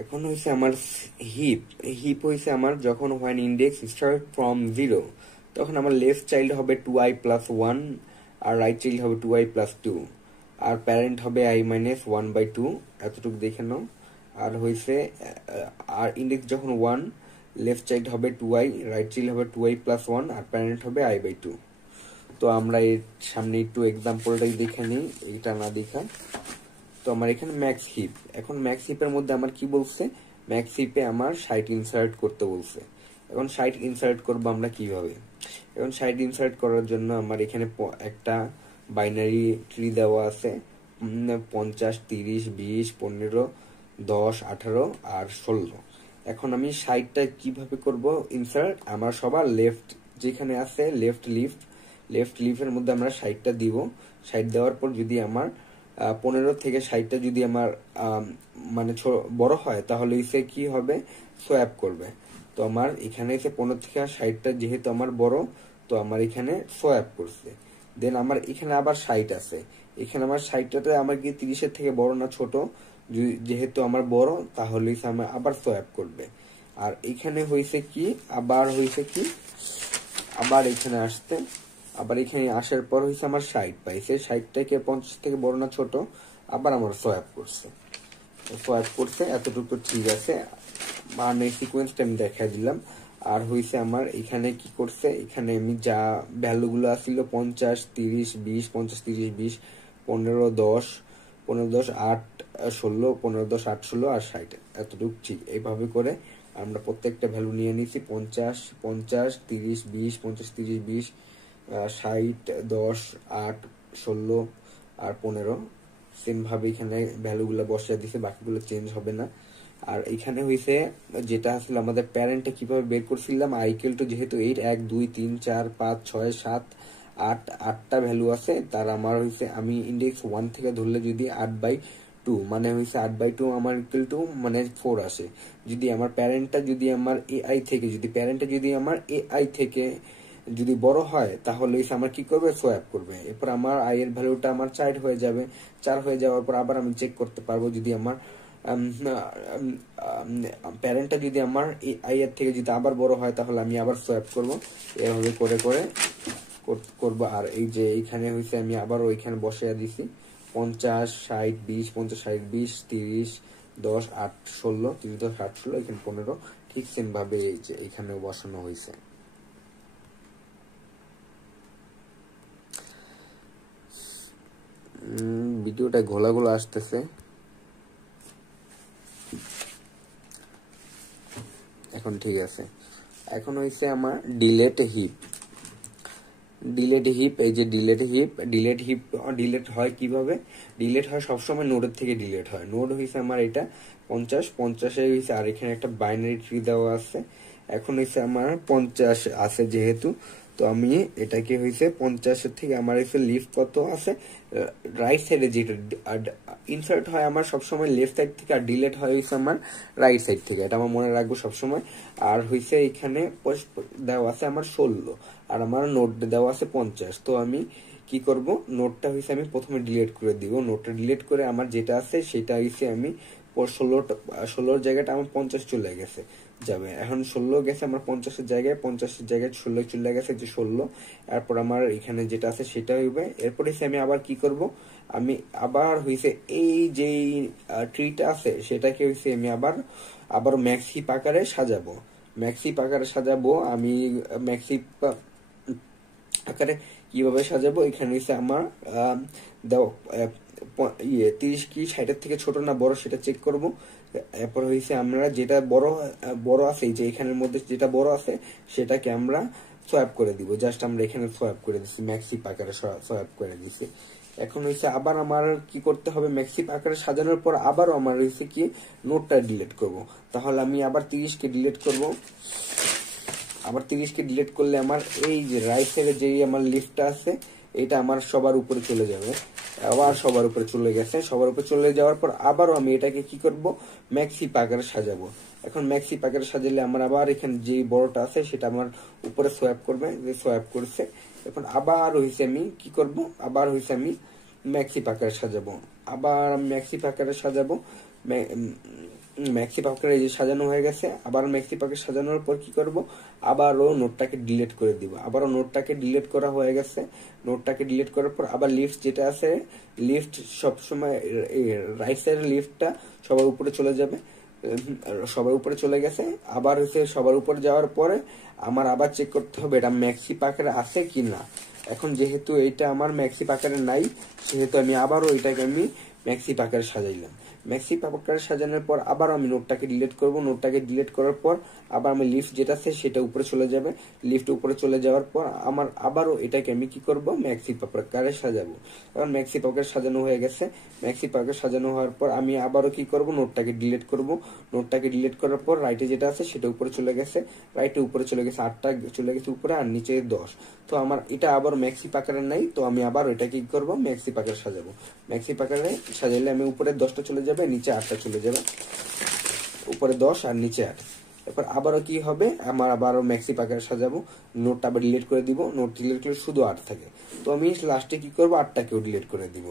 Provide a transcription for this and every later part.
এখন হইছে আমার হিপ হিপ হইছে আমার যখন হোয়েন ইন্ডেক্স স্টার্ট ফ্রম 0, তখন আমার লেফট চাইল্ড হবে 2i প্লাস 1 আর রাইট চাইল্ড হবে 2i প্লাস 2 আর প্যারেন্ট হবে i মাইনাস 1/2, এতটুকু দেখে নাও। আর হইছে আর ইন্ডেক্স যখন 1, লেফট চাইল্ড হবে 2i, রাইট চাইল্ড হবে 2i প্লাস 1 আর প্যারেন্ট হবে i/2। তো আমরা এর সামনে একটু এক্সাম্পলটাই দেখে নিই, এটা না দেখা। তো আমার এখানে ম্যাক্স হিপ, এখন ম্যাক্স হিপের মধ্যে আমার কি বলছে, ম্যাক্স হিপে আমার 60 ইনসার্ট করতে বলছে। এখন 60 ইনসার্ট করবো আমরা কিভাবে? এখন 60 ইনসার্ট করার জন্য আমার এখানে একটা বাইনারি ট্রি দেওয়া আছে, 50, 30, 20, 15, 10, 18 আর 16। এখন আমি 60টা কিভাবে করব ইনসার্ট? আমার সবার লেফট যেখানে আছে লেফট লিফের মধ্যে আমরা 60টা দিব। 60 দেওয়ার পর যদি আমার 15 থেকে 60টা যদি আমার মানে বড় হয়, তাহলে এসে কি হবে, সোয়াপ করবে। তো আমার এখানে এসে 15 থেকে 60টা যেহেতু আমার বড়, তো আমার এখানে সোয়াপ করছে। দেন আমার এখানে আবার 60 আছে, এখানে আমার 60টাতে আমার কি 30-এর থেকে বড় না ছোট? যেহেতু আমার বড়, তাহলে আমার আবার সোয়াপ করবে। আর এখানে হয়েছে কি, আবার এখানে আসতে, আবার এখানে আসার পর হয়েছে আমার 60 পাইছে, 60টাকে 50 থেকে বড় না ছোট? আবার আমার সোয়াপ করছে, এতটুকু ঠিক আছে। মানে সিকোয়েন্সটা আমি দেখা দিলাম। আর হয়েছে আমার এখানে কি করছে, এখানে আমি যা ভ্যালুগুলো আসছিল 50, 30, 20, 50, 30, 20, 15, 10, 8, 16, 15, 10, 8, 16 আর 60, এতটুকু ঠিক। এইভাবে করে আমরা প্রত্যেকটা ভ্যালু নিয়ে নিয়েছি, 50, 50, 30, 20, 50, 30, 20, 60, 10, 8, 16 আর 15। সেম ভাবে এখানে ভ্যালুগুলো বসিয়ে দিছে, বাকিগুলো চেঞ্জ হবে না। আর এখানে হইছে যেটা আসলে আমাদের প্যারেন্টে কিভাবে বের করছিলাম, i = যেহেতু 8, 1, 2, 3, 4, 5, 6, 7, 8, 8টা ভ্যালু আছে। তার আমার হইছে আমি ইন্ডেক্স 1 থেকে ধরলে যদি 8/2 মানে হইছে 8/2 আমার ইকুয়াল টু মানে 4 আসে। যদি আমার প্যারেন্টটা যদি আমার ai থেকে যদি বড় হয়, তাহলে আমার কি করবে, সোয়াপ করবে। এরপর আমার i এর ভ্যালুটা আমার 4 হয়ে যাবে। 4 হয়ে যাওয়ার পর আবার আমি চেক করতে পারবো, যদি আমার প্যারেন্টটা যদি আমার i এর থেকে যদি আবার বড় হয়, তাহলে আমি আবার সোয়াপ করবো। এভাবে করে করবো। আর এই যে এইখানে হয়েছে আমি আবার ওইখানে বসিয়ে দিছি 50, 60, 20, 50, 60, 20, 30, 10, 8, 16, 30, 10, 8, 16, এখানে 15। ঠিক সেম ভাবে এই যে এখানেও বসানো হয়েছে। ভিডিওটা ঘোলা আসতেছে। এখন ঠিক আছে। এখন হইছে আমার ডিলেট হিপ। এই যে ডিলেট হয় কিভাবে? ডিলেট হয় সবসময় নোডের থেকে ডিলেট হয়। নোড হইছে আমার এটা 50 হইছে, আর এখানে একটা বাইনারি ট্রি দেওয়া আছে। এখন হইছে আমার 50 আছে যেহেতু, তো আমি এটাকে হইছে 50-এর থেকে আমার হইছে লিফট কত আছে, রাইট সাইডে যেটা ইনসার্ট হয় আমার সবসময় লেফট সাইড থেকে, আর ডিলেট হয় হইছে আমার রাইট সাইড থেকে। এটা আমার মনে রাখবো সবসময়। আর হইছে এখানে দেওয়া আছে আমার 16, আর আমার নোট দেওয়া আছে 50। তো আমি কি করব, নোটটা হইছে আমি প্রথমে ডিলিট করে দিব। নোটটা ডিলিট করে আমার যেটা আছে সেটা হইছে আমি 16 জায়গাটা আমার 50 চলে যাবে। এখন 16 গেছে আমার 50-এর জায়গায়, 50-এর জায়গায় 16 চলে গেছে, যে 16। এরপর আমার এখানে যেটা আছে সেটা হইবে। এরপর হইছে আমি আবার কি করব, আমি আবার হইছে এই যে ট্রিটা আছে সেটাকে হইছে আমি আবার ম্যাক্স হিপ আকারে সাজাবো। আমি ম্যাক্স হিপ আকারে কিভাবে সাজাবো, এখানে হইছে আমার 30 কি 60-এর থেকে ছোট না বড় সেটা চেক করব। এরপর হইছে আমরা যেটা বড় আছে, যে এখানের মধ্যে যেটা বড় আছে সেটাকে আমরা সোয়াপ করে দিব। জাস্ট আমরা এখানে সোয়াপ করে দিচ্ছি, ম্যাক্সিপ আকারে সোয়াপ করে দিচ্ছি। এখন হইছে আবার আমার কি করতে হবে, ম্যাক্সিপ আকারে সাজানোর পর আবারও আমার হইছে কি নোটটা ডিলিট করব। তাহলে আমি আবার 30কে ডিলিট করব। আবার 30কে ডিলিট করলে আমার এই যে রাইট সাইডে যেই আমার লিফটটা আছে, এটা আমার সবার উপরে চলে যাবে। আবার সবার উপরে চলে গেছে। সবার উপরে চলে যাওয়ার পর আবারও আমি এটাকে কি করব, ম্যাক্সিপ আকারে সাজাবো। এখন ম্যাক্সিপ আকারে সাজালে আমার আবার এখানে যে বড়টা আছে সেটা আমার উপরে সোয়াপ করবে, যে সোয়াপ করছে। এখন আবার হইছে আমি কি করব, আবার হইছে আমি ম্যাক্সিপ আকারে সাজাবো। আবার আমি ম্যাক্সি আকারে সাজাবো। ম্যাক্সি আকারে এই যে সাজানো হয়ে গেছে। আবার ম্যাক্সি আকারে সাজানোর পর কি করব, আবারও নোটটাকে ডিলিট করে দিব। আবারও নোটটাকে ডিলিট করা হয়ে গেছে। নোটটাকে ডিলিট করার পর আবার লিফট যেটা আছে, লিফট সবসময় রাইট সাইডের লিফটটা সবার উপরে চলে যাবে। সবার উপরে চলে গেছে। আবার হচ্ছে সবার উপরে যাওয়ার পরে আমার আবার চেক করতে হবে এটা ম্যাক্সি আকারে আছে কিনা। এখন যেহেতু এইটা আমার ম্যাক্সি আকারে নাই, সেহেতু আমি আবারও এটাকে আমি ম্যাক্সি আকারে সাজাইলাম। ম্যাক্সি আকারে সাজানোর পর আবার আমি নোটটাকে ডিলিট করব। নোটটাকে ডিলিট করার পর আবার আমি লিফট যেটা আছে সেটা উপরে চলে যাবে। লিফট উপরে চলে যাওয়ার পর আমার আবারও এটাকে আমি কি করব, ম্যাক্সি আকারে সাজাবো। কারণ ম্যাক্সি আকারে সাজানো হয়ে গেছে। ম্যাক্সি আকারে সাজানো হওয়ার পর আমি আবারও কি করব, নোটটাকে ডিলিট করব। নোটটাকে ডিলিট করার পর রাইটে যেটা আছে সেটা উপরে চলে গেছে। রাইটে উপরে চলে গেছে 8টা চলে গেছে উপরে, আর নিচে 10। তো আমার এটা আবার ম্যাক্সি আকারে নাই, তো আমি আবার এটা কি করব, ম্যাক্সি আকারে সাজাবো। ম্যাক্সি আকারে সাজাইলে আমি উপরে 10টা চলে যাবে, নিচে 8টা চলে যাবে। উপরে 10 আর নিচে 8। এরপর আবারও কি হবে, আমার আবারও ম্যাক্সি আকারে সাজাবো। নোটটা আবার ডিলিট করে দিব। নোট ডিলিট করে শুধু 8 থাকে। তো আমি লাস্টে কি করব, 8টাকেও ডিলিট করে দিব।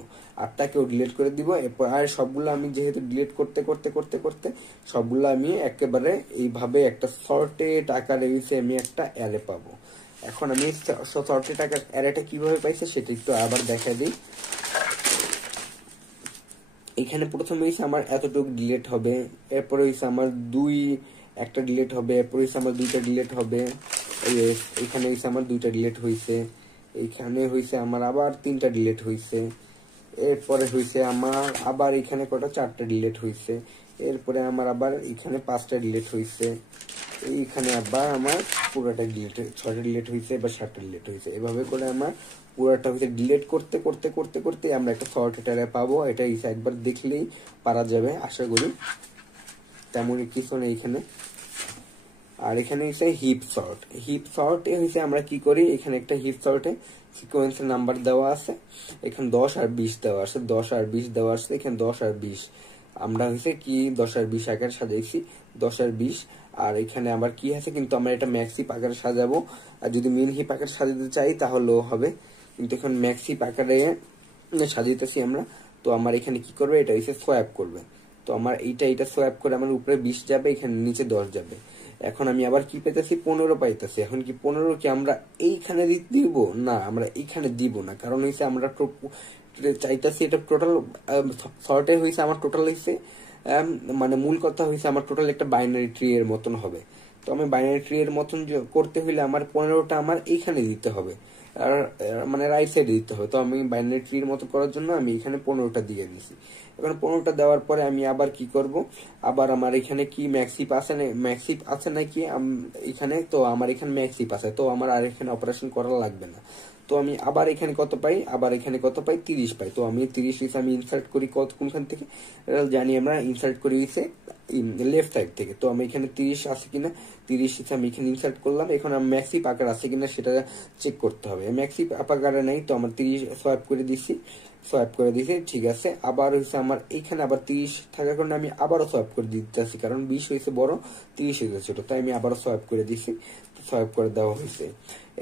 8টাকেও ডিলিট করে দিব। এরপর আর সবগুলো আমি যেহেতু ডিলিট করতে করতে করতে করতে সবগুলো আমি একেবারে এইভাবে একটা সর্টেড আকারে আমি একটা অ্যারে পাবো। এখন আমি সর্টেড আকার অ্যারেটা কিভাবে পাইছে সেটা একটু আবার দেখা দিই। এখানে প্রথমে হইছে আমার এতটুকু ডিলিট হবে, এরপরে হইছে আমার একটা ডিলিট হবে, এরপরে হইছে আমার 2টা ডিলিট হবে। এখানে হইছে আমার 2টা ডিলিট হইছে। এইখানে হইছে আমার আবার 3টা ডিলিট হইছে। এরপরে হইছে আমার আবার এখানে কটা 4টা ডিলিট হইছে। এরপরে আমার আবার এখানে 5টা ডিলিট হইছে। এইখানে আবার আমার পুরোটা ডিলিট 6টা ডিলিট হইছে, এবার 7টা ডিলিট হইছে। এভাবে করে আমার পুরোটা হইছে ডিলিট করতে করতে করতে করতে আমরা একটা সর্টেড অ্যারে পাবো। এটা একবার দেখলেই পারা যাবে আশা করি। তেমনই কিছু নেই এখানে। আর এখানে হচ্ছে হিপ সর্ট। হিপ সর্টে হইছে আমরা কি করি, এখানে একটা হিপ সর্টে সিকোয়েন্সের নাম্বার দেওয়া আছে। এখানে 10 আর 20 দেওয়া আছে। 10 আর 20 দেওয়া আছে। এখানে 10 আর 20 আমরা হইছে কি 10 আর 20 আকারে সাজাইছি। 10 আর 20। আর এখানে আবার কি আছে, কিন্তু আমরা এটা ম্যাক্সি আকারে সাজাবো। আর যদি মিন হিপ আকারে সাজাতে চাই তাহলেও হবে, কিন্তু এখন ম্যাক্সি আকারে সাজাইতেছি আমরা। তো আমার এখানে কি করবে, এটা হইছে সোয়াপ করবে। তো আমার এইটা সোয়াপ করে আমার উপরে 20 যাবে, এখানে নিচে 10 যাবে। এখন আমি আবার কি পেতেছি, 15 পাইতেছি। এখন কি 15 কি আমরা এইখানে দিব না, আমরা এইখানে দিব না। কারণ হইছে আমরা চাইতেছি এটা টোটাল সর্টে হইছে আমার টোটাল হইছে মানে মূল কথা হইছে আমার টোটাল একটা বাইনারি ট্রি এর মতন হবে। তো আমি বাইনারি ট্রি এর মতন করতে হইলে আমার 15টা আমার এইখানে দিতে হবে, আর মানে রাইট সাইডে দিতে হবে। তো আমি বাইনারি ট্রির মতো করার জন্য আমি এখানে 15টা দিয়ে দিয়েছি। এখন 15টা দেওয়ার পরে আমি আবার কি করব, আবার আমার এখানে কি ম্যাক্সিপ আছে নাকি এখানে, তো আমার এখানে ম্যাক্সিপ আছে। তো আমার আর এখানে অপারেশন করা লাগবে না। তো আমি আবার এখানে কত পাই, আবার এখানে কত পাই, 30 পাই। তো আমি 30 আমি ইনসার্ট করি কোনখান থেকে জানি আমরা, ইনসার্ট করি হইছে লেফট সাইড থেকে। তো আমি এখানে 30 আছে কিনা, 30 আমি এখানে ইনসার্ট করলাম। এখন আমি ম্যাক্সিপ আকার আছে কিনা সেটা চেক করতে হবে। ম্যাক্সিপ আকারে নাই, তো আমার 30 সোয়াইপ করে দিছি। ঠিক আছে। আবার হইছে আমার এইখানে আবার 30 থাকার কারণে আমি আবারও সোয়াইপ করে দিতেছি, কারণ 20 হয়েছে বড়, 30 হয়েছে ছোট। তাই আমি আবারও সোয়াইপ করে দিছি। সোয়াইপ করে দেওয়া হয়েছে।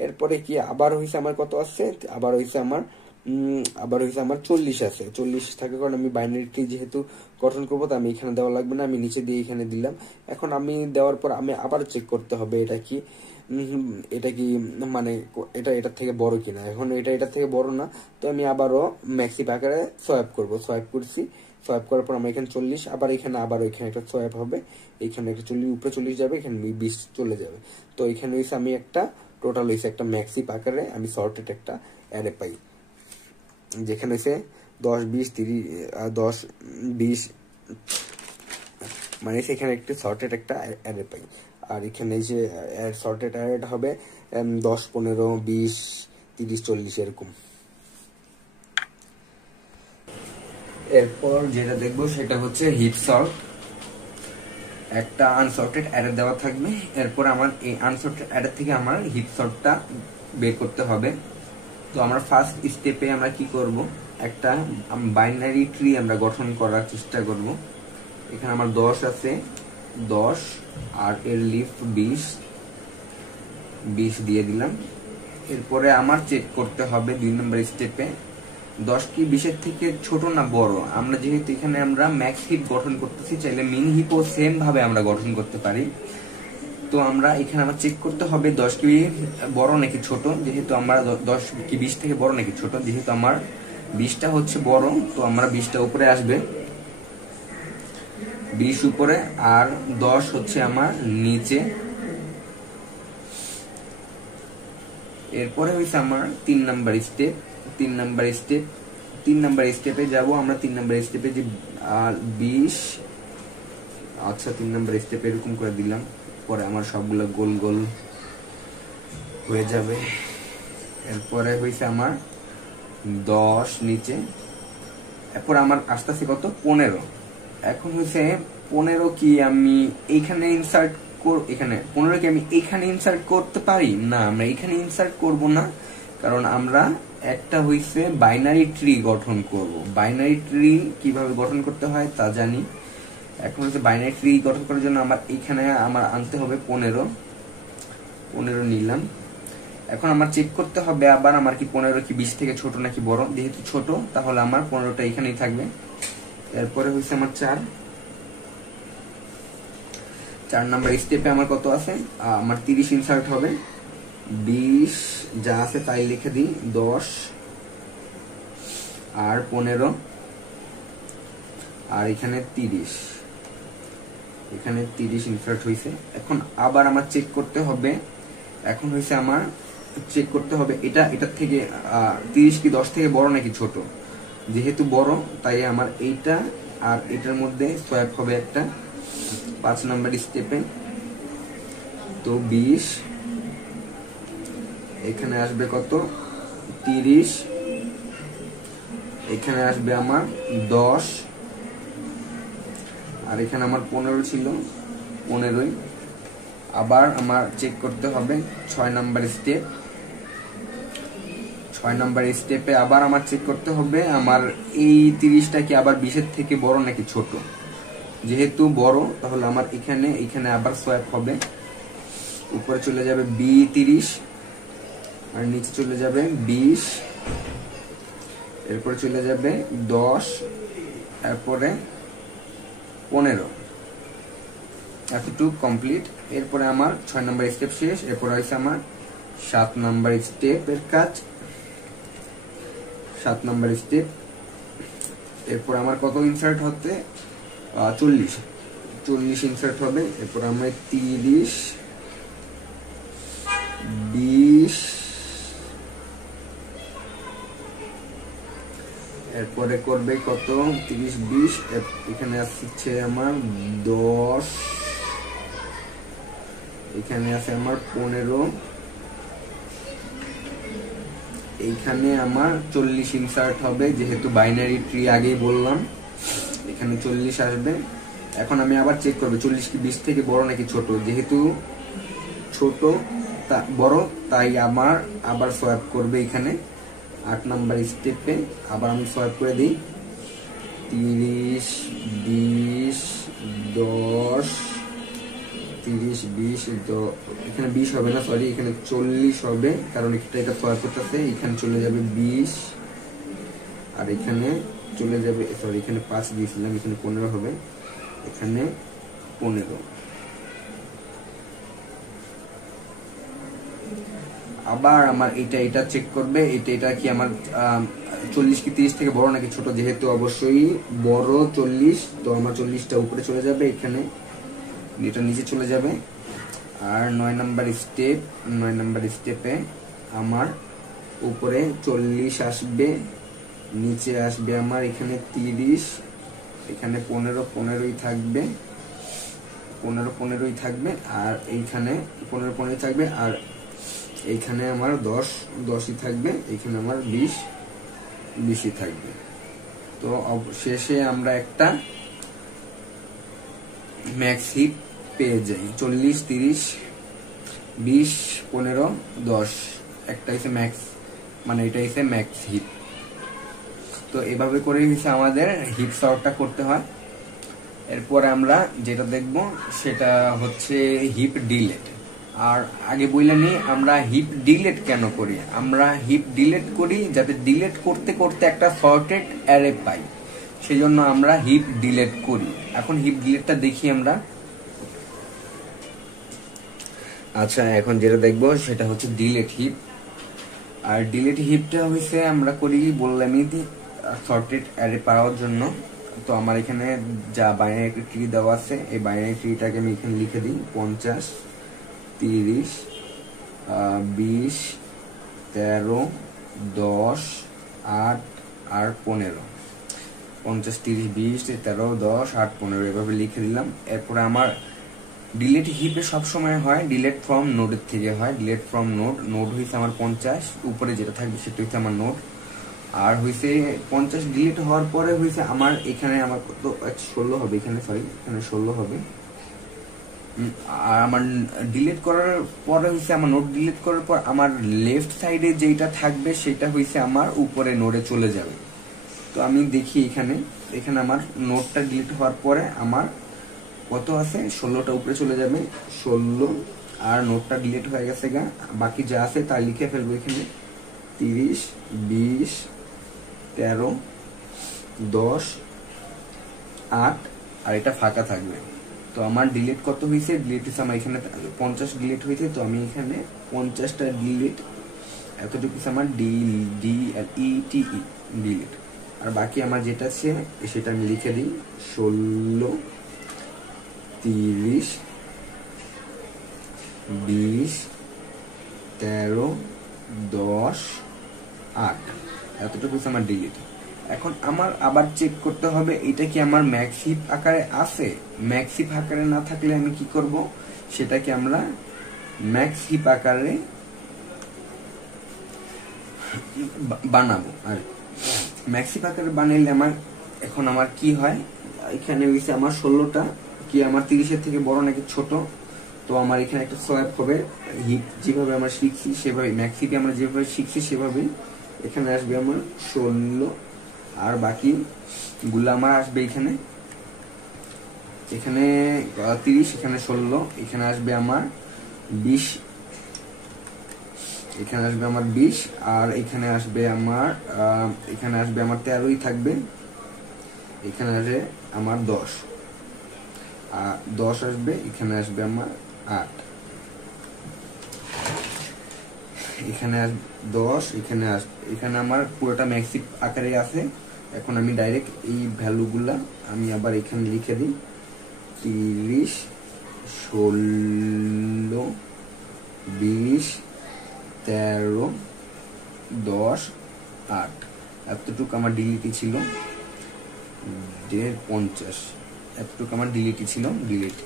এরপরে কি আবার হইছে আমার কত আছে, আবার হইছে আমার 40 আছে। 40 থাকার কারণে আমি বাইনারি ট্রি যেহেতু গঠন করবো, তো আমি এখানে দেওয়া লাগবে না, আমি নিচে দিয়ে এখানে দিলাম। এখন আমি দেওয়ার পর আমি আবার চেক করতে হবে এটা কি মানে এটা থেকে বড় কিনা। এখন এটা থেকে বড় না, তো আমি আবারও ম্যাক্সিপ আকারে সোয়াইপ করবো। সোয়াইপ করছি। সোয়াইপ করার পর আমরা এখানে 40, আবার এখানে একটা সোয়াইপ হবে। এখানে একটা 40 উপরে 40 যাবে, এখানে 20 চলে যাবে। তো এখানে হইছে আমি একটা টোটাল হইছে একটা ম্যাক্সিপ আকারে আমি সর্টেড একটা অ্যারে পাই, যেখানে হইছে 10 20 30 10 20 মানে সেখানে একটা সর্টেড একটা অ্যারে পাই। আর এখানে যে সর্টেড অ্যারেটা হবে 10 15 20 30 40 এরকম। এরপর যেটা দেখবো সেটা হচ্ছে হিপ সর্ট। একটা আনসর্টেড অ্যারে দেওয়া থাকবে। এরপর আমার এই আনসর্টেড অ্যারে থেকে আমার হিপ সর্টটা বের করতে হবে। তো আমরা ফার্স্ট স্টেপে আমরা কি করব, একটা বাইনারি ট্রি আমরা গঠন করার চেষ্টা করব। এখানে আমার 10 আছে, 10 আর এর লিফট 20 দিয়ে দিলাম। এরপরে আমার চেক করতে হবে 2 নম্বর স্টেপে 10 কি 20 থেকে ছোট না বড়, আমরা যেহেতু এখানে আমরা ম্যাক্স হিপ গঠন করতেছি, চাইলে মিন হিপও সেম ভাবে আমরা গঠন করতে পারি। তো আমরা এখানে আমার চেক করতে হবে 10 কি বড় নাকি ছোট, যেহেতু আমরা 10 কি 20 থেকে বড় নাকি ছোট, যেহেতু আমার 20টা হচ্ছে বড়, তো আমরা 20টা উপরে আসবে, 20 উপরে আর 10 হচ্ছে আমার নিচে। এরপরে হইছে আমার 3 নাম্বার স্টেপ। 3 নাম্বার স্টেপে যাব আমরা। 3 নাম্বার স্টেপে যে 20, আচ্ছা 3 নাম্বার স্টেপে এরকম করে দিলাম, পরে আমার সবগুলো গোল গোল হয়ে যাবে। এরপরে হইছে আমার 10 নিচে, এরপর আমার আস্তে আস্তে কত 15। এখন হইছে 15 কি আমি এইখানে ইনসার্ট এখানে 15 কি আমি এইখানে ইনসার্ট করতে পারি না, আমরা এখানে ইনসার্ট করব না, কারণ আমরা একটা হইছে বাইনারি ট্রি গঠন করব। বাইনারি ট্রি কিভাবে গঠন করতে হয় তা জানি। এখন হচ্ছে বাইনারি ট্রি গঠন করার জন্য আমার এখানে আমার আনতে হবে 15 নিলাম। এখন আমার চেক করতে হবে আবার আমার কি 15 কি 20 থেকে ছোট নাকি বড়, যেহেতু ছোট তাহলে আমার 15টা এখানেই থাকবে। এরপরে হচ্ছে আমার 4 নাম্বার স্টেপে আমার কত আছে, আমার 30 ইনসার্ট হবে। 20 যা আছে তাই লিখে দিই, 10 আর 15 আর এখানে 30, এখানে 30 ইনসার্ট হয়েছে। এখন আবার আমার চেক করতে হবে, এখন হয়েছে আমার চেক করতে হবে এটার থেকে 30 কি 10 থেকে বড় নাকি ছোট, যেহেতু বড় তাই আমার এইটা আর এটার মধ্যে সোয়াপ হবে একটা। 5 নাম্বার স্টেপে তো 20, এখানে আসবে কত 30, এখানে আসবে আমার 10 আর এখানে আমার 15 ছিল, 15ই। আবার আমার চেক করতে হবে 6 নাম্বার স্টেপ। 6 নাম্বার স্টেপে আবার আমার চেক করতে হবে আমার এই 30টা কি আবার 20 থেকে বড় নাকি ছোট, যেহেতু বড় তাহলে আমার এখানে আবার সোয়াপ হবে। উপরে চলে যাবে B30 আর নিচে চলে যাবে 20, এরপরে চলে যাবে 10, এরপরে 15। এতটুকু কমপ্লিট। এরপরে আমার 6 নাম্বার স্টেপ শেষ। এরপর হয়েছে আমার 7 নাম্বার স্টেপের কাজ। 7 নাম্বার স্টেপ, এরপর আমার কত ইনসার্ট হতে 40 ইনসার্ট হবে। এরপর আমরা 30, 20, এরপরে করবে কত 30, 20, এখানে আসছে আমার 10, এখানে আছে আমার 15, এইখানে আমার 40 ইনসার্ট হবে, যেহেতু বাইনারি ট্রি আগেই বললাম এখানে 40 আসবে। এখন আমি আবার চেক করবো 40 কি 20 থেকে বড় নাকি ছোট, যেহেতু ছোট বড় তাই আমার আবার সোয়াপ করবে এখানে 8 নাম্বার স্টেপে। আবার আমি সোয়াপ করে দিই 30, 20, 10, 30, 20, এখানে 20 হবে না, সরি এখানে 40 হবে, কারণ এটা সোয়াপ করতেছে। এখানে চলে যাবে 20 আর এখানে চলে যাবে, সরি এখানে 5 দিয়েছিলাম, এখানে 15 হবে, এখানে 15। আবার আমার এটা চেক করবে, এটা কি আমার 40 কি 30 থেকে বড় নাকি ছোট, যেহেতু অবশ্যই বড় 40, তো আমার 40টা উপরে চলে যাবে, এখানে এটা নিচে চলে যাবে। আর 9 নাম্বার স্টেপে আমার উপরে 40 আসবে, নিচে আসবে আমার এখানে 30, এখানে 15ই থাকবে, 15ই থাকবে, আর এইখানে 15ই থাকবে, আর এইখানে আমার 10ই থাকবে, এখানে আমার 20ই থাকবে। তো শেষে আমরা একটা ম্যাক্স হিপ পেয়ে যাই 40, 30, 20, 15, 10, একটা হচ্ছে ম্যাক্স, মানে এটা হচ্ছে ম্যাক্স হিপ। তো এভাবে করে হচ্ছে আমাদের হিপ সর্টটা করতে হয়। এরপরে আমরা যেটা দেখব সেটা হচ্ছে হিপ ডিলেট। আর আগে বললাম নি আমরা হিপ ডিলিট কেন করি, আমরা হিপ ডিলিট করি যাতে ডিলিট করতে করতে একটা সর্টেড অ্যারে পাই, সেই জন্য আমরা হিপ ডিলিট করি। এখন হিপ ডিলিটটা দেখি আমরা। আচ্ছা, এখন যেটা দেখবো সেটা হচ্ছে ডিলিট হিপ। আর ডিলিট হিপটা হচ্ছে আমরা করি বললামই সর্টেড অ্যারে পাওয়ার জন্য। তো আমার এখানে যা বাইনারি ট্রি দেওয়া আছে, এই বাইনারি ট্রিটাকে আমি এখানে লিখে দিই 50, 30, 20, 13, 10, 8 আর 15। 50, 30, 20, 13, 10, 8, 15 এভাবে লিখে দিলাম। এরপরে আমার ডিলিট হিপে সবসময় হয় ডিলিট ফ্রম নোডের থেকে হয়। ডিলিট ফ্রম নোড হয়েছে আমার 50, উপরে যেটা থাকবে সেটা হচ্ছে আমার নোড। আর হয়েছে 50 ডিলিট হওয়ার পরে হয়েছে আমার এখানে আমার কত 16 হবে, এখানে সরি এখানে 16 হবে। আর আমার ডিলিট করার পরে হয়েছে আমার নোড ডিলিট করার পর আমার লেফট সাইডে যেটা থাকবে সেটা হয়েছে আমার উপরে নোডে চলে যাবে। তো আমি দেখি এখানে আমার নোডটা ডিলিট হওয়ার পরে আমার কত আছে, 16টা উপরে চলে যাবে, 16। আর নোডটা ডিলিট হয়ে গেছে গা, বাকি যা আছে তা লিখে ফেলবো এখানে 30, 20, 13, 10, 8 আর এটা ফাঁকা থাকবে। তো আমার ডিলিট কত হয়েছে, ডিলিট হয়েছে আমার এখানে 50 ডিলিট হয়েছে। তো আমি এখানে 50টা ডিলিট, এতটুকু আমার DLETE ডিলিট। আর বাকি আমার যেটা আছে সেটা আমি লিখে দিই 16, 30, 20, 13, 10, 8 এতটুকু আমার ডিলিট। এখন আমার আবার চেক করতে হবে এটা কি আমার ম্যাক্স হিপ আকারে আছে। ম্যাক্স হিপ আকারে না থাকলে আমি কি করব, সেটাকে আমরা ম্যাক্স হিপ আকারে বানাবো। আর ম্যাক্স হিপ আকারে বানাইলে আমার এখন আমার কি হয়, এখানে হইছে আমার 16টা কি আমার 30-এর থেকে বড় নাকি ছোট। তো আমার এখানে একটা সোয়াপ হবে, হিপ যেভাবে আমরা শিখছি সেভাবে, ম্যাক্স হিপে আমরা যেভাবে শিখছি সেভাবেই এখানে আসবে আমার 16। আর বাকি গুলো আমার আসবে এখানে 30, এখানে 16, এখানে আসবে আমার 20, এখানে আসবে আমার 20 আর এখানে আসবে আমার 13ই থাকবে, এখানে আসবে আমার 10 আর 10 আসবে, এখানে আসবে আমার 8, এখানে 10, এখানে আমার পুরোটা ম্যাক্সিক আকারে আছে। এখন আমি ডাইরেক্ট এই ভ্যালুগুলা আমি আবার এখানে লিখে দিই 30, 16, 20, 13, 10, 8 এতটুকু আমার ডিলিটই ছিল। 50 এতটুকু আমার ডিলিটই ছিল, ডিলিট।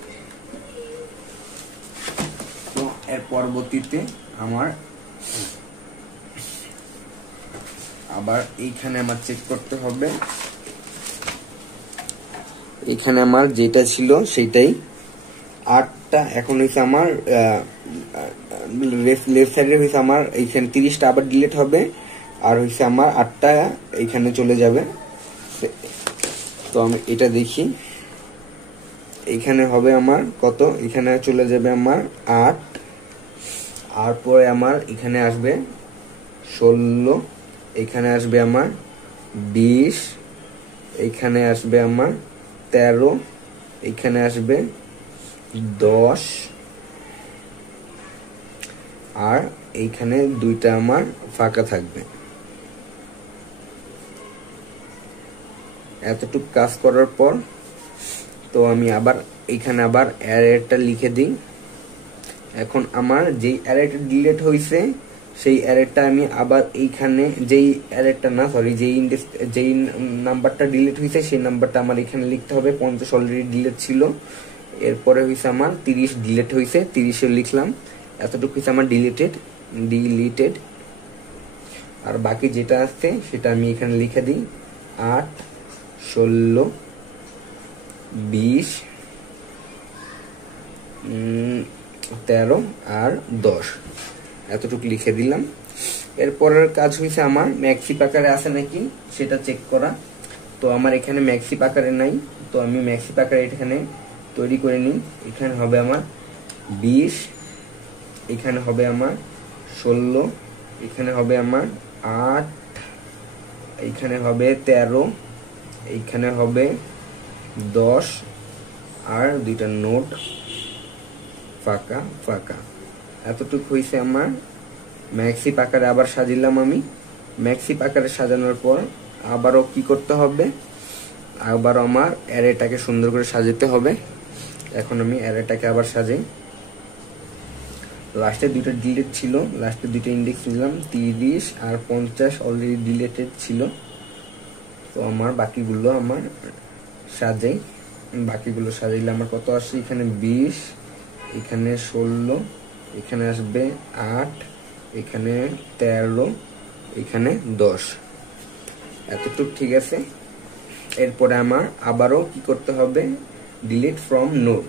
তো এর পরবর্তীতে আমার আবার এইখানে আমার চেক করতে হবে, এখানে আমার যেটা ছিল সেটাই 8টা। এখন হইছে আমার লেফট সাইডে হইছে আমার এইখানে 30টা আবার ডিলিট হবে, আর হইছে আমার 8টা এইখানে চলে যাবে। তো আমি এটা দেখি, এখানে হবে আমার কত, এখানে চলে যাবে আমার 8, আর পরে আমার এখানে আসবে 16, এখানে আসবে আমার 20, এখানে আসবে আমার 13, এখানে আসবে 10 আর এইখানে 2টা আমার ফাঁকা থাকবে। এতটুকু কাজ করার পর তো আমি আবার এইখানে আবার অ্যারেটা লিখে দিই। এখন আমার যেই অ্যারেটা ডিলিট হয়েছে সেই অ্যারেটা আমি আবার এইখানে যেই নাম্বারটা ডিলিট হয়েছে সেই নাম্বারটা আমার এখানে লিখতে হবে। 50 অলরেডি ডিলিট ছিল, এরপরে হয়েছে আমার 30 ডিলিট হয়েছে, 30 লিখলাম। এতটুকু হয়েছে আমার ডিলিটেড। আর বাকি যেটা আছে সেটা আমি এখানে লিখে দিই 8, 16, 20, 13 আর 10 এতটুকু লিখে দিলাম। এরপরের কাজ হয়েছে আমার ম্যাক্সিপ আকারে আছে নাকি সেটা চেক করা। তো আমার এখানে ম্যাক্সিপ আকারে নাই, তো আমি ম্যাক্সিপ আকারে এখানে তৈরি করে নিই। এখানে হবে আমার 20, এখানে হবে আমার 16, এখানে হবে আমার 8, এখানে হবে 13, এইখানে হবে 10, আর দুইটা নোট ফাঁকা ফাঁকা। এতটুকু হয়েছে আমার ম্যাক্সিপ আকারে। আবার সাজিলাম আমি। ম্যাক্সিপ আকারে সাজানোর পর আবারও কি করতে হবে, আবার আমার অ্যারেটাকে সুন্দর করে সাজাতে হবে। এখন আমি অ্যারেটাকে আবার সাজাই। লাস্টে দুইটা ডিলিট ছিল, লাস্টে দুইটা ইন্ডেক্স নিলাম, 30 আর 50 অলরেডি ডিলিটেড ছিল। তো আমার বাকিগুলো আমার সাজাই। বাকিগুলো সাজাইলে আমার কত আসছে, এখানে 20, এখানে 16, এখানে আসবে 8, এখানে 13, এখানে 10। এতটুকু ঠিক আছে। এরপরে আমার আবারও কি করতে হবে, ডিলিট ফ্রম নোড।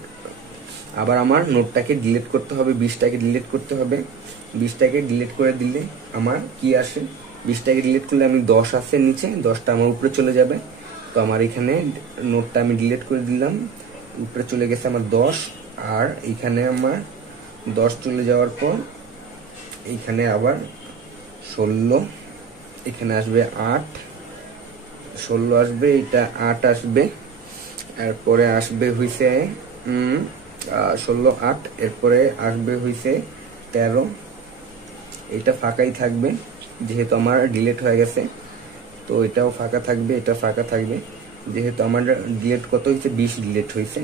আবার আমার নোটটাকে ডিলিট করতে হবে, 20টাকে ডিলিট করতে হবে। 20টাকে ডিলিট করে দিলে আমার কি আসে, 20টাকে ডিলিট করলে আমি 10 আছে নিচে, 10টা আমার উপরে চলে যাবে। তো আমার এখানে নোটটা আমি ডিলিট করে দিলাম, উপরে চলে গেছে আমার 10। আর এখানে আমার 10 চলে যাওয়ার পর এইখানে আবার 16, এখানে আসবে 8, 16 আসবে, এটা 8 আসবে। এরপরে আসবে হইছে 16, 8, এরপরে আসবে হইছে 13। এটা ফাঁকাই থাকবে যেহেতু আমার ডিলিট হয়ে গেছে। তো এটাও ফাঁকা থাকবে, এটা ফাঁকা থাকবে যেহেতু আমার ডিলিট কত হয়েছে, 20 ডিলিট হয়েছে।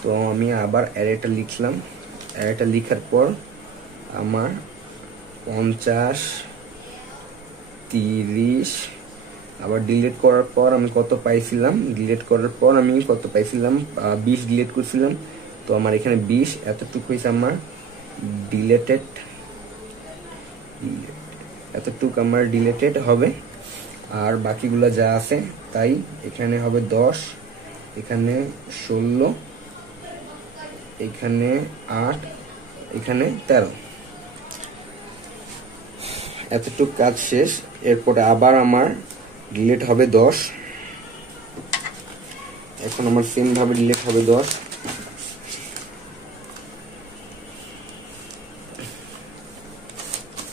তো আমি আবার অ্যারেটা লিখলাম। অ্যারেটা লিখার পর আমার 50, 30, আবার ডিলিট করার পর আমি কত পাইছিলাম, ডিলিট করার পর আমি কত পাইছিলাম, 20 ডিলিট করছিলাম। তো আমার এখানে 20, এতটুকু হয়েছে আমার ডিলেটেড, এতটুকু আমার ডিলেটেড হবে। আর বাকিগুলো যা আছে তাই, এখানে হবে 10, এখানে 16, এখানে 8, এখানে 13। এতটুকু কাজ শেষ। এরপরে আবার আমার ডিলিট হবে 10। এখন আমার সেম ভাবে ডিলিট হবে 10।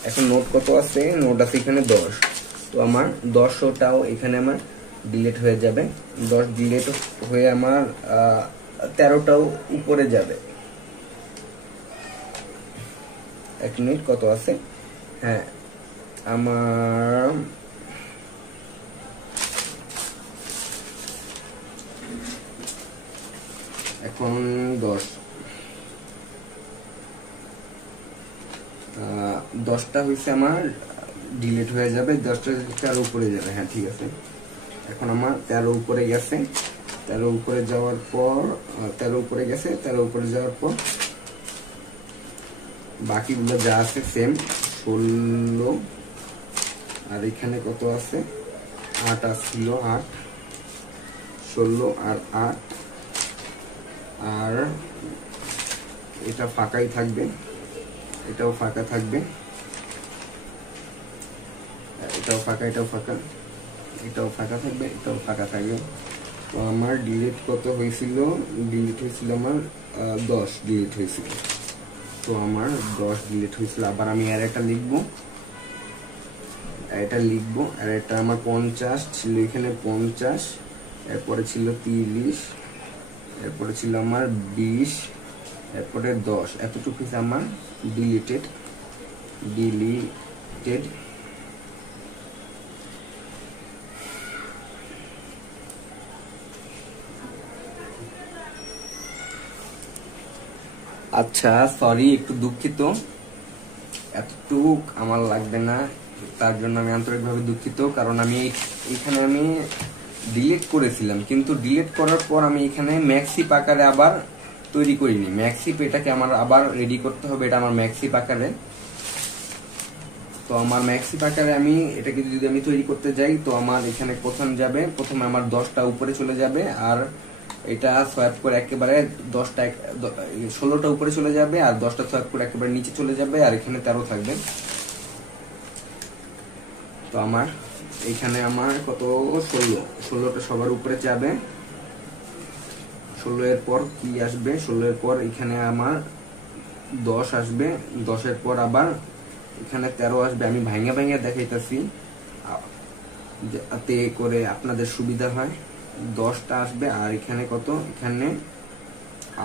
এখন নোট কত আছে, নোট আছে এখানে 10। তো আমার 10টাও এখানে আমার ডিলিট হয়ে যাবে। 10 ডিলিট হয়ে আমার 13টাও উপরে যাবে। 1 মিনিট, কত আছে, হ্যাঁ আমার এখন 10টা হয়েছে আমার ডিলিট হয়ে যাবে, 10টা 13 উপরে যাবে। হ্যাঁ ঠিক আছে। এখন আমার 13 উপরে গেছে। 13 উপরে যাওয়ার পর 13 উপরে গেছে, 13 উপরে যাওয়ার পর বাকিগুলো যা আছে সেম, 16, আর এখানে কত আছে, 8 আসছিল, 8, 16 আর 8, আর এটা ফাঁকাই থাকবে, এটাও ফাঁকা থাকবে, এটাও ফাঁকা, এটাও ফাঁকা, এটাও ফাঁকা থাকবে, এটাও ফাঁকা থাকবে। তো আমার ডিলিট কত হয়েছিল, ডিলিট হয়েছিল আমার 10 ডিলিট হয়েছিল। তো আমার 10 ডিলিট হয়েছিল। আবার আমি আর একটা লিখবো, এটা লিখবো। আর এটা আমার 50 ছিল, এখানে 50, এরপরে ছিল 30, এরপরে ছিল আমার 20, এরপরে 10। এতটুকু আমার ডিলিটেড। আচ্ছা সরি, একটু দুঃখিত, এতটুক আমার লাগবে না, তার জন্য আমি আন্তরিকভাবে দুঃখিত। কারণ আমি এখানে আমি ডিলিট করেছিলাম, কিন্তু ডিলিট করার পর আমি এখানে ম্যাক্সিপ আকারে আবার তৈরি করিনি। ম্যাক্সিপ এটাকে আমার আবার রেডি করতে হবে, এটা আমার ম্যাক্সিপ আকারে। তো আমার ম্যাক্সিপ আকারে আমি এটাকে যদি আমি তৈরি করতে যাই, তো আমার এখানে প্রথমে আমার 10টা উপরে চলে যাবে, আর এটা সোয়াপ করে একেবারে 16টা উপরে চলে যাবে, আর 10টা সোয়াপ করে একেবারে নিচে চলে যাবে, আর এখানে 13 থাকবে। তো আমার এখানে আমার কত, 16টা সবার উপরে যাবে। 16 এর পর কি আসবে, 16 এর পর এখানে আমার 10 আসবে, 10-এর পর আবার এখানে 13 আসবে। আমি ভাঙা ভাঙা দেখাইতেছি যাতে করে আপনাদের সুবিধা হয়। 10টা আসবে, আর এখানে কত, এখানে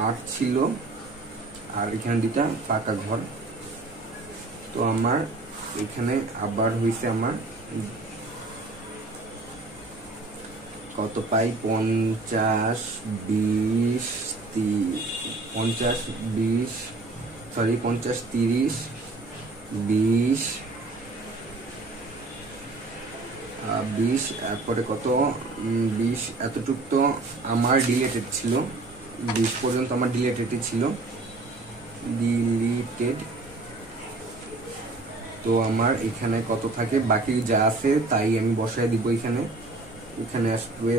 8 ছিল, আর এখানে 2টা ফাঁকা ঘর। তো আমার এখানে আবার হয়েছে আমার কত পাই, 50 20 50 20 সরি 50 30 20 20, এরপরে কত 20, এতটুক তো আমার ডিলেটেড ছিল, 20 পর্যন্ত আমার ডিলেটেডই ছিল, ডিলিটেড। তো আমার এখানে কত থাকে, বাকি যা আছে তাই আমি বসায় দিব এখানে। এখানে আসবে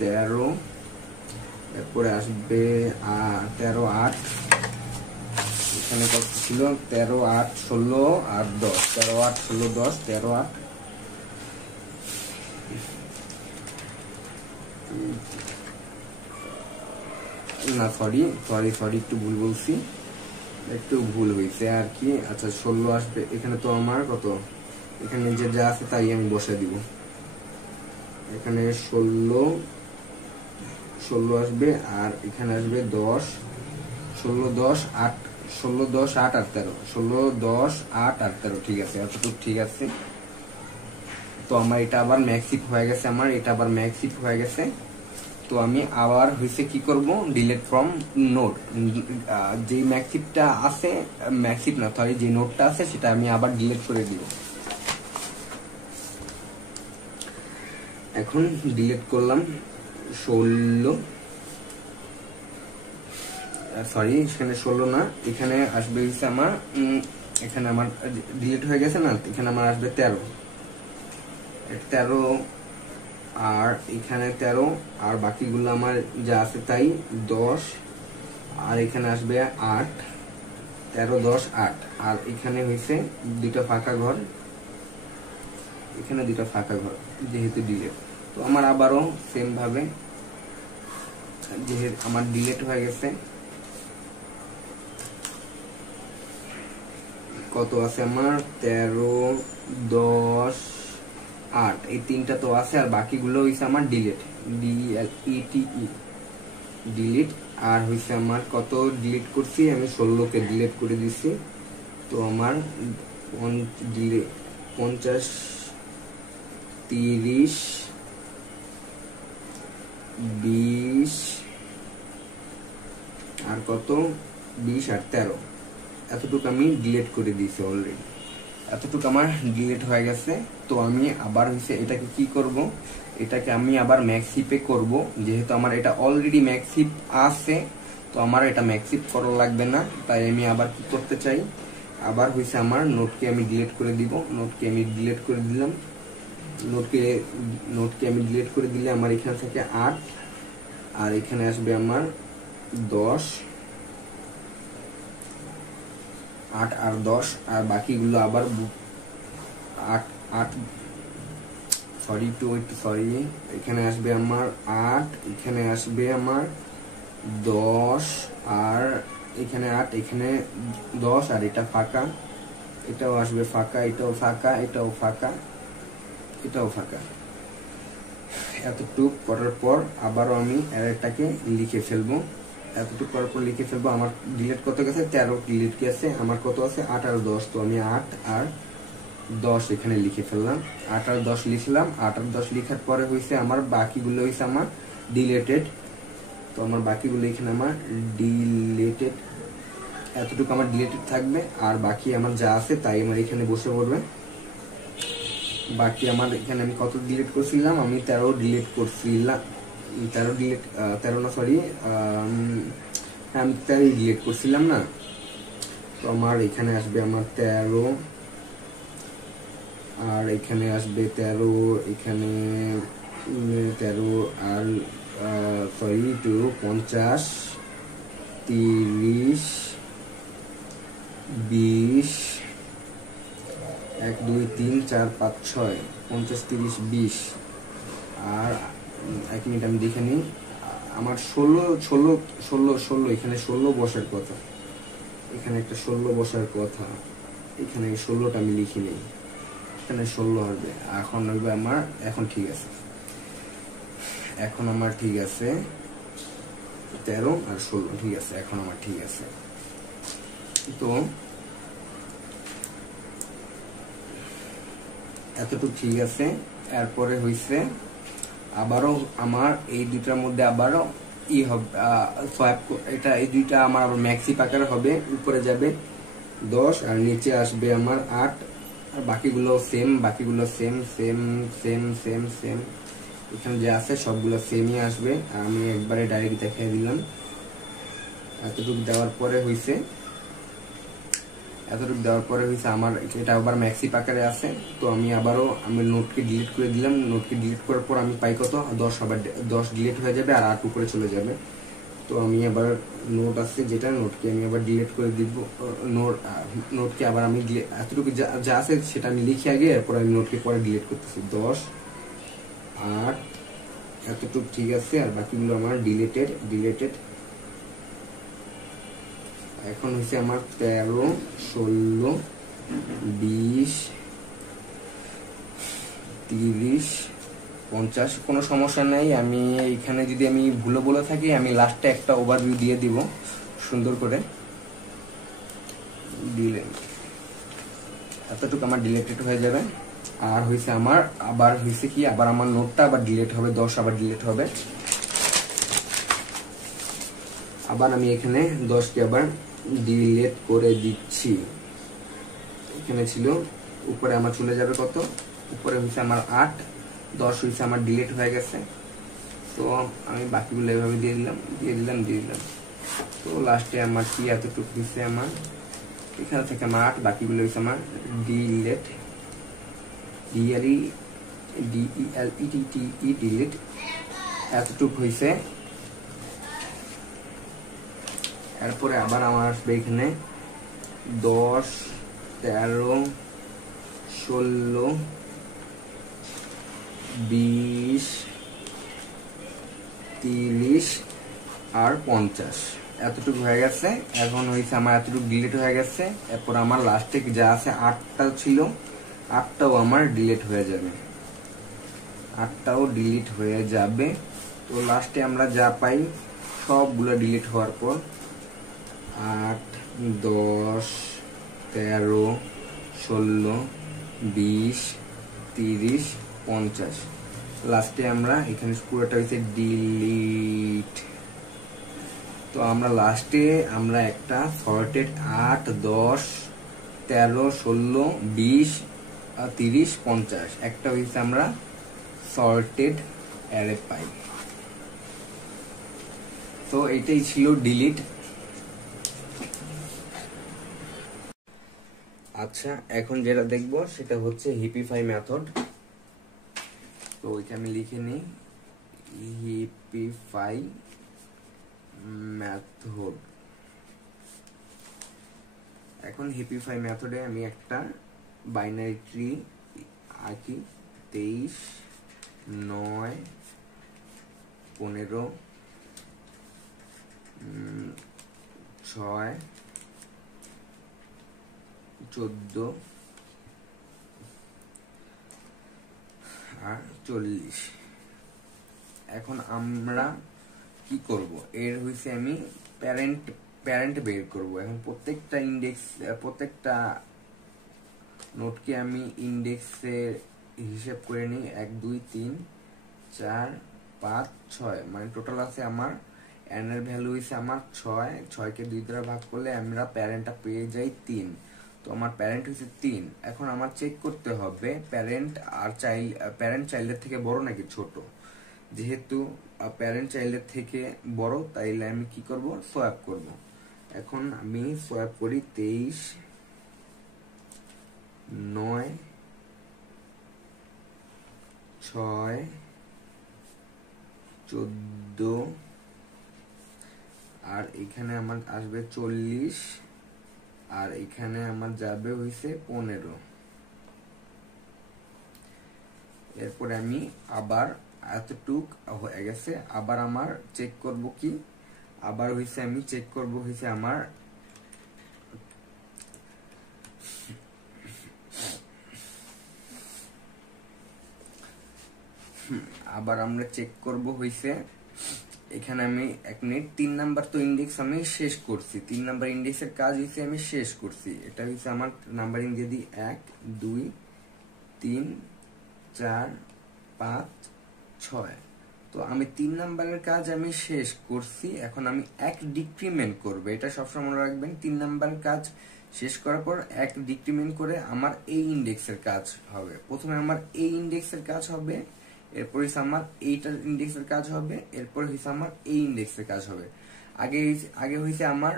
13, এরপরে আসবে 13 8, এখানে কত ছিল 13 8 16 আর 10, 13 8 16 10, 13 8 না সরি একটু ভুল বলছি, একটু ভুল হয়েছে আর কি। আচ্ছা 16 আসবে, এখানে তো আমার কত, এখানে যে যা আছে তাই আমি বসে দিব। এখানে 16 আসবে, আর এখানে আসবে 10 16 10 8 16 10 8 আর 13, 16 10 8 আর 13, ঠিক আছে, এতটুকু ঠিক আছে। তো আমার এটা আবার ম্যাক্সিপ হয়ে গেছে, আমার এটা আবার ম্যাক্সিপ হয়ে গেছে। তো আমি আবার হয়েছে কি করব, ডিলিট ফ্রম নোড, যে ম্যাক্সিপটা আছে, ম্যাক্সিপ না সরি, যে নোডটা আছে সেটা আমি আবার ডিলিট করে দিব। এখন ডিলিট করলাম 16, সরি এখানে 16 না, এখানে আসবে হচ্ছে আমার এখানে আমার ডিলিট হয়ে গেছে না, এখানে আমার আসবে 13, আর এখানে 13, আর বাকিগুলো আমার যা আছে তাই 10, আর এখানে আসবে 8, 13 10 8, আর এখানে হয়েছে 2টা ফাঁকা ঘর, এখানে 2টা ফাঁকা ঘর যেহেতু ডিলেট। তো আমার আবারও সেম ভাবে যেহেতু আমার ডিলেট হয়ে গেছে, কত আছে আমার 13 10 8, এই 3টা তো আছে, আর বাকিগুলো হইছে আমার ডিলিট, DLETE ডিলিট। আর হইছে আমার কত ডিলিট করছি আমি, 16কে ডিলিট করে দিছি। তো আমার 50 30 20 আর কত 20 আর 13, এতটুকু আমি ডিলিট করে দিয়েছি অলরেডি, এতটুকু আমার ডিলিট হয়ে গেছে। তো আমি আবার হচ্ছে এটাকে কি করব, এটাকে আমি আবার ম্যাক্সিপে করব, যেহেতু আমার এটা অলরেডি ম্যাক্সিপ আছে, তো আমার এটা ম্যাক্সিপ করা লাগবে না। তাই আমি আবার কি করতে চাই, আবার হচ্ছে আমার নোটকে আমি ডিলিট করে দিব, নোটকে আমি ডিলিট করে দিলাম, নোটকে আমি ডিলিট করে দিলে আমার এখানে থেকে 8, আর এখানে আসবে আমার 10, 8 আর 10, আর বাকিগুলো আবার 8 সরি এখানে আসবে আমার 8, এখানে আসবে আমার 10, আর এখানে 8 এখানে 10, আর এটা ফাঁকা, এটাও আসবে ফাঁকা, এটাও ফাঁকা, এটাও ফাঁকা, এটাও ফাঁকা। এতটুক করার পর আবারও আমি এটাকে লিখে ফেলবো, এতটুকু করার পর লিখে ফেলবো। আমার ডিলিট কত গেছে 13 ডিলিট গেছে, আমার কত আছে 8 আর 10, তো আমি 8 আর 10 এখানে লিখে ফেললাম, 8 আর 10 লিখলাম। 8 আর 10 লিখার পরে হয়েছে আমার বাকিগুলো হয়েছে আমার ডিলেটেড, তো আমার বাকিগুলো এখানে আমার ডিলেটেড, এতটুকু আমার ডিলেটেড থাকবে, আর বাকি আমার যা আছে তাই আমার এখানে বসে পড়বে। বাকি আমার এখানে আমি কত ডিলিট করছিলাম, আমি 13 ডিলিট করছিলাম, 13 না সরি আমি 13 ডিলিট করছিলাম না। তো আমার এখানে আসবে আমার 13, আর এখানে আসবে 13, এখানে 13 আর সরি 50 30 20 1 2 3 4 5 6 50 30 20, আর 1 মিনিট আমি দেখে নিই, আমার 16 এখানে 16 বসার কথা, এখানে একটা 16 বসার কথা, এখানে 16টা আমি লিখি নেই, এখানে 16 হবে। এখন হইবে আমার, এখন ঠিক আছে, এখন আমার ঠিক আছে 13 আর 16 ঠিক আছে, এখন আমার ঠিক আছে। তো এতটুকু ঠিক আছে। এরপরে হইছে আবারও আমার এই দুইটার মধ্যে আবারও ই হবে সোয়াপ, এটা এই দুইটা আমার আবার ম্যাক্সি পাকার হবে, উপরে যাবে 10 আর নিচে আসবে আমার 8, আর বাকিগুলো সেম, বাকিগুলো same same same same same, এখানে যে আছে সবগুলো সেমই আসবে। আমি একবারে ডাইরেক্ট দেখাই দিলাম। এতটুকু দেওয়ার পরে হইছে, এতটুকু দেওয়ার পরে হইছে আমার এটা আবার ম্যাক্সি পাকারে আছে। তো আমি আবারও আমি নোটকে ডিলিট করে দিলাম। নোটকে ডিলিট করার পর আমি পাই কত 10, আবার 10 ডিলিট হয়ে যাবে আর 8 উপরে চলে যাবে। তো আমি আবার নোট আছে যেটা, নোটকে আমি আবার ডিলিট করে দিব। নোটকে আবার আমি এতটুকু যা আছে সেটা আমি লিখি আগে, এরপর আমি নোটকে পরে ডিলিট করতেছি। 10, 8 এতটুকু ঠিক আছে, আর বাকিগুলো আমার ডিলেটেড। এখন হচ্ছে আমার 13, 16, 20, 30, 50 কোনো সমস্যা নাই। আমি এখানে যদি আমি ভুলে বলে থাকি, আমি লাস্টে একটা ওভারভিউ দিয়ে দিব সুন্দর করে। এতটুকু আমার ডিলেটেড হয়ে যাবে। আর হয়েছে আমার আবার হয়েছে কি, আবার আমার নোটটা আবার ডিলেট হবে, 10 আবার ডিলেট হবে। আবার আমি এখানে 10কে আবার ডিলেট করে দিচ্ছি। এখানে ছিল উপরে আমার চলে যাবে কত, উপরে হয়েছে আমার 8, 10 হয়েছে আমার ডিলেট হয়ে গেছে। তো আমি বাকিগুলো এভাবে দিয়ে দিলাম। তো লাস্টে আমার কি এতটুকু হয়েছে আমার, এখানে থেকে আমার 8, বাকিগুলো হয়েছে আমার ডিলেট, ডিলেট এতটুকু হয়েছে। এরপরে আবার আমার আসবে এখানে 10, 13, 16, 20, 30 আর 50 এতটুকু হয়ে গেছে। এখন হয়েছে আমার এতটুকু ডিলিট হয়ে গেছে। এরপর আমার লাস্টে যা আছে 8টা ছিল, 8টাও আমার ডিলিট হয়ে যাবে, 8টাও ডিলিট হয়ে যাবে। তো লাস্টে আমরা যা পাই সবগুলো ডিলিট হওয়ার পর 8, 10, 13, 16, 20, 30, 50 লাস্টে আমরা এখানে পুরোটা হয়েছে ডিলিট। তো আমরা লাস্টে আমরা একটা সর্টেড 8, 10, 13, 16, 20, 30, 50 একটা হয়েছে আমরা সর্টেড অ্যারে পাই। তো এটাই ছিল ডিলিট। আচ্ছা, এখন যেটা দেখবো সেটা হচ্ছে হিপিফাই মেথড। তো ওইটা আমি লিখে নিই, হিপিফাই মেথড। এখন হিপিফাই মেথডে আমি একটা বাইনারি ট্রি আঁকি। 23, 9, 15, 6, 14 আর 40। এখন আমরা কি করব, এর হইছে আমি প্যারেন্ট বের করব। এখন প্রত্যেকটা ইন্ডেক্স, প্রত্যেকটা নোটকে আমি ইন্ডেক্সে হিসেব করে নিই। 1, 2, 3, 4, 5, 6 মানে টোটাল আছে আমার n এর ভ্যালু হইছে আমার 6 কে 2 দ্বারা ভাগ করলে আমরা প্যারেন্টটা পেয়ে যাই 3। তো আমার প্যারেন্ট হইছে 3। এখন আমার চেক করতে হবে প্যারেন্ট আর প্যারেন্ট চাইল্ডের থেকে বড় নাকি ছোট। যেহেতু প্যারেন্ট চাইল্ডের থেকে বড়, তাইলে আমি কি করব, সোয়াপ করব। এখন আমি সোয়াপ করি 23, 9, 6, 14 আর এখানে আমার আসবে 40 আর এখানে আমার যাবে হইছে 15। এরপরে আমি আবার এতটুক হয়ে গেছে। আবার আমার চেক করব কি, আবার হইছে আমি চেক করব হইছে আমার আবার আমরা চেক করব হইছে এখানে আমি 1 মিনিট 3 নাম্বার তো ইন্ডেক্স আমি শেষ করছি, 3 নাম্বার ইন্ডেক্সের কাজ হইছে আমি শেষ করছি। এটা হইছে আমার নাম্বারিং দিয়ে দিই 1 2 3 4 5 6। তো আমি 3 নাম্বারের কাজ আমি শেষ করছি, এখন আমি 1 ডিক্রিমেন্ট করব। এটা সবসময় মনে রাখবেন, 3 নাম্বারের কাজ শেষ করার পর 1 ডিক্রিমেন্ট করে আমার এই ইন্ডেক্সের কাজ হবে। প্রথমে আমার এই ইন্ডেক্সের কাজ হবে, এরপর হচ্ছে আমার এইটার ইন্ডেক্সের কাজ হবে, এরপর হচ্ছে আমার এই ইন্ডেক্সের কাজ হবে। আগে হইছে আমার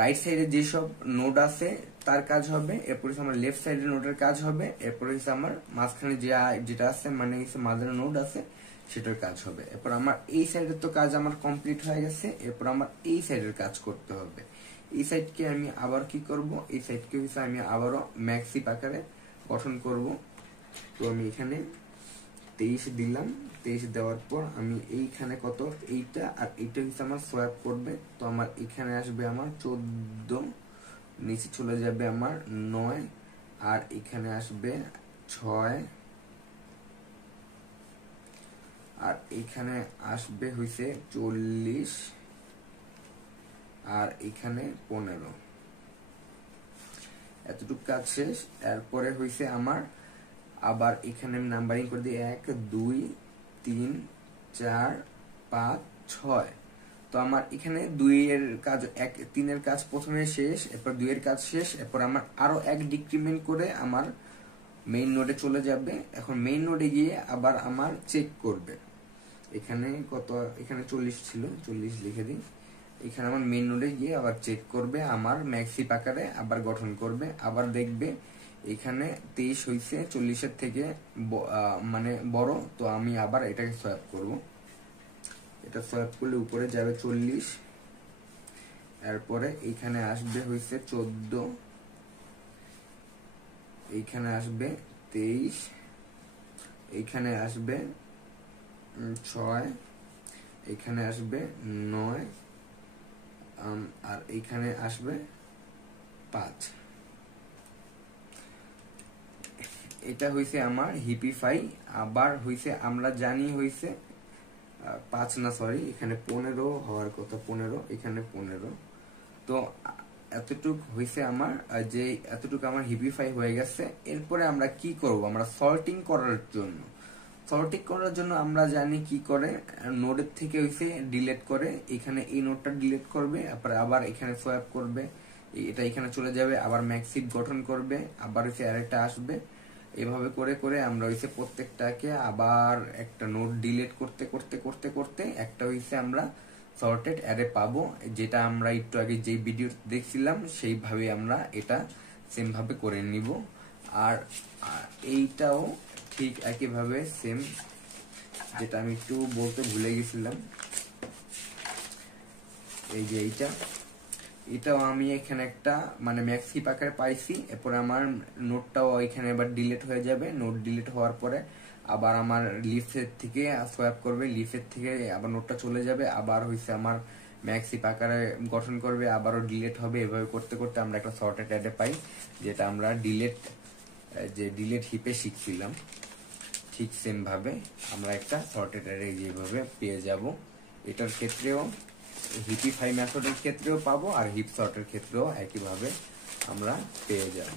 রাইট সাইডে যেসব নোড আছে তার কাজ হবে, এরপর হচ্ছে আমার লেফট সাইডের নোডের কাজ হবে, এরপর হচ্ছে আমার মাঝখানে যেটা আছে মানে হচ্ছে মাঝের নোড আছে সেটার কাজ হবে। এরপর আমার এই সাইডের তো কাজ আমার কমপ্লিট হয়ে গেছে, এরপর আমার এই সাইডের কাজ করতে হবে। এই সাইডকে আমি আবার কি করব, এই সাইডকে হচ্ছে আমি আবারও ম্যাক্সিপ আকারে গঠন করব। তো আমি এখানে 23 দিলাম, 23 দেওয়ার পর আমি এইখানে কত, এইটা আর এইটা হচ্ছে আমার সোয়াপ করবে। তো আমার এখানে আসবে আমার 14, নিচে চলে যাবে আমার 9, আর এখানে আসবে 6, আর এখানে আসবে হইছে 40, আর এখানে 15। এতটুকু কাজ শেষ। এরপরে হইছে আমার আবার এখানে নাম্বারিং করে দিই 1 2 3 4 5 6। তো আমার এখানে 2 এর কাজ 3 এর কাজ প্রথমে শেষ, এরপর 2 এর কাজ শেষ, এরপর আমার আরো 1 ডিক্রিমেন্ট করে আমার মেইন নোডে চলে যাবে। এখন মেইন নোডে গিয়ে আবার আমার চেক করবে, এখানে কত, এখানে 40 ছিল, 40 লিখে দিই। এখানে আমার মেইন নোডে গিয়ে আবার চেক করবে, আমার ম্যাক্সিপ আকারে আবার গঠন করবে, আবার দেখবে এখানে 23 হইছে 40 এর থেকে মানে বড়। তো আমি আবার এটাকে সোয়াপ করব, এটা সোয়াপ করলে উপরে যাবে 40, এরপরে এইখানে আসবে হইছে 14, এইখানে আসবে 23, এইখানে আসবে 6, এইখানে আসবে 9, আর এইখানে আসবে 5। এটা হইছে আমার হিপিফাই। আবার হইছে আমরা জানি হইছে 5 না সরি, এখানে 15 হওয়ার কথা, 15, এখানে 15। তো এতটুক হইছে আমার, যে এতটুক আমার হিপিফাই হয়ে গেছে। এরপরে আমরা কি করব, আমরা সর্টিং করার জন্য আমরা জানি কি করে, নোডের থেকে হইছে ডিলিট করে এখানে এই নোডটা ডিলিট করবে, আবার এখানে সোয়াপ করবে, এটা এখানে চলে যাবে, আবার ম্যাক্সিপ গঠন করবে, আবার হইছে আরেকটা আসবে। এভাবে করে করে আমরা হইছে প্রত্যেকটাকে আবার একটা নোড ডিলিট করতে করতে করতে করতে একটা হইছে আমরা সর্টেড অ্যারে পাবো, যেটা আমরা একটু আগে যে ভিডিও দেখছিলাম সেইভাবে আমরা এটা সেম ভাবে করে নিব। আর এইটাও ঠিক একইভাবে সেম, যেটা আমি একটু বলতে ভুলে গেছিলাম, এই যে এটাও আমি এখানে একটা মানে ম্যাক্সিপ আকারে পাইছি। এরপর আমার নোটটাও এখানে এবার ডিলিট হয়ে যাবে, নোট ডিলিট হওয়ার পরে আবার আমার লিফের থেকে সোয়াপ করবে, লিফের থেকে আবার নোটটা চলে যাবে, আবার হইছে আমার ম্যাক্সিপ আকারে গঠন করবে, আবারও ডিলিট হবে। এভাবে করতে করতে আমরা একটা সর্টেড অ্যারে পাই, যেটা আমরা ডিলিট হিপে শিখছিলাম। ঠিক সেম ভাবে আমরা একটা সর্টেড অ্যারে যেভাবে পেয়ে যাব, এটার ক্ষেত্রেও হিপিফাই মেথডের ক্ষেত্রেও পাবো, আর হিপ সর্টের ক্ষেত্রেও একইভাবে আমরা পেয়ে যাব।